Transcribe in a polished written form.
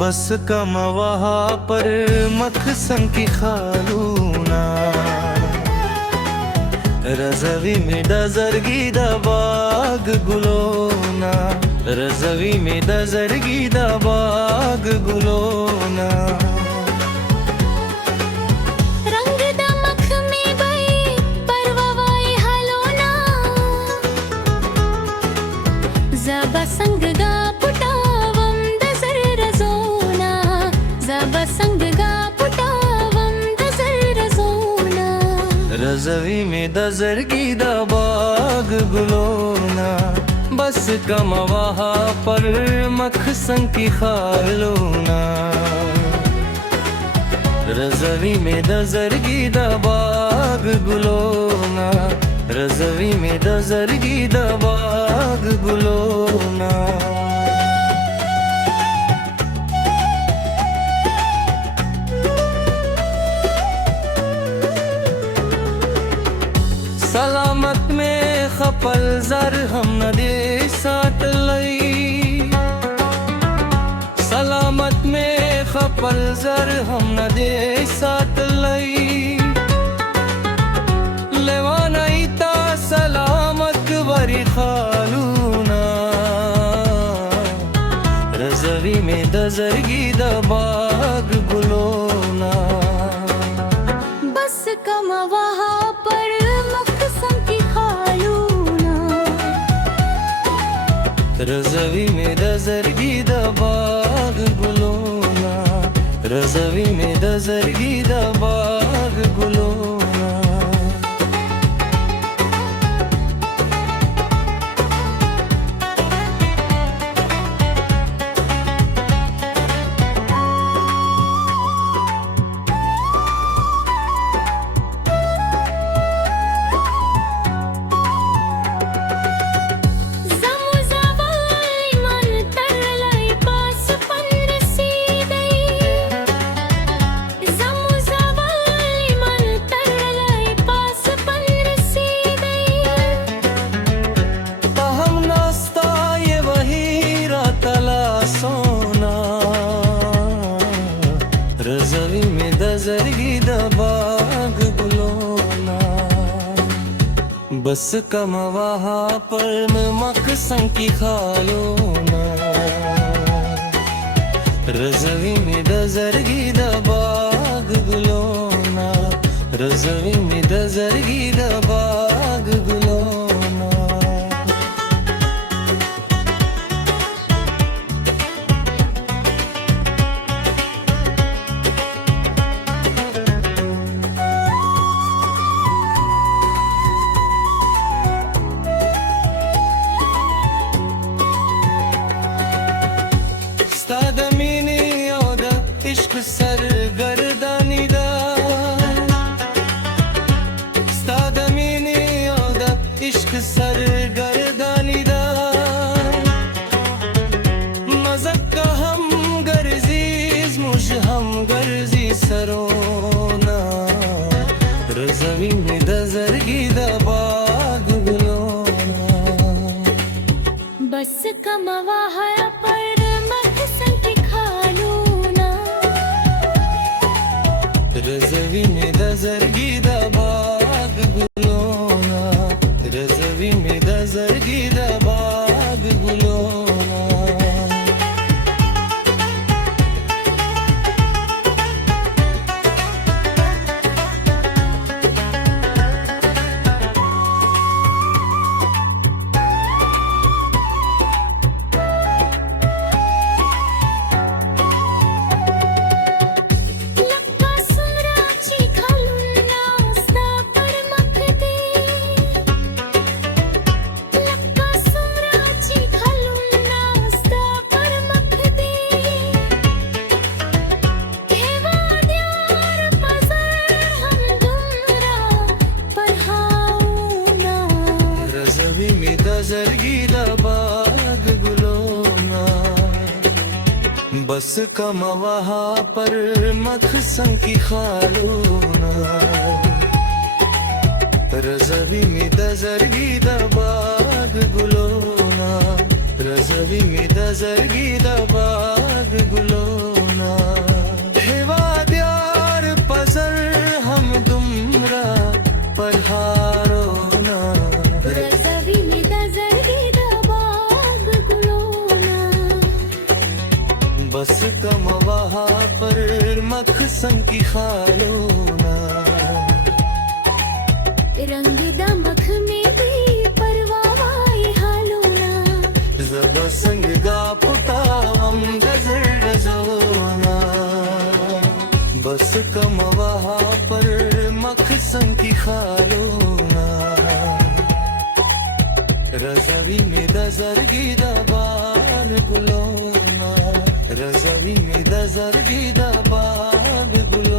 बस कमवा पर मख संकी खालूना रजवी में दजरगी दबाग गुलोना रजवी में दजरगी दबाग गुलोना रंग दमख में बई परवाई हलोना जबा संग गा पुटावम दजर रजोना जबा संग गा पुटावम दजर रजोना रजवी में दजरगी दबाग गुलोना बस कमवा पर मख संकी खालूना रजवी में दजरगी दबाग गुलोना रजवी में दजरगी दबाग गुलोना सलामत में खपल जर हम न दे साथ लई सलामत में खपल जर हम न दे साथ लई लेवाना इता सलामत वरी खालूना रजवी में दजरगी दबाग गुलोना बस कमवा पर मख संकी खालूना रजवी में दजरगी दबाग गुलोना रजवी में दजरगी दबाग गुलोना रजवी में दजरगी दबाग गुलोना बस कमवा पर मख संकी खालूना रजवी में दजरगी दबाग गुलोना रजवी में दजरगी Dabbagh गुलोना Stadamini oda ishq sargardani da Stadamini oda ishq sargardani da mazakka hum garziz muj hum garzi sarona rzavi mein dazargi dabag gulona बस कमवा पर मख संकी खालूना रजवी में दजरगी दबाग गुलोना रजवी में दजरगी दबाग गुलोना दजरगी दबाग गुलोना बस कमवा पर मख संकी खालूना रजवी में दजरगी दबाग गुलोना रजवी रजवी में दजरगी दबाग गुलोना हेवा द्यार पजर हम दुमरा परहारोना रजवी में दजरगी दबाग गुलोना बस कम वहाँ पर मखसन की खालोना रंग दमख में भी परवाई हालोना जब संग गा पुतावम गजर रजोना बस कम वहाँ पर मखसन की खालोना रजवी में दजरगी दबाग गुलोना रजवी में दजरगी दबाग गुलोना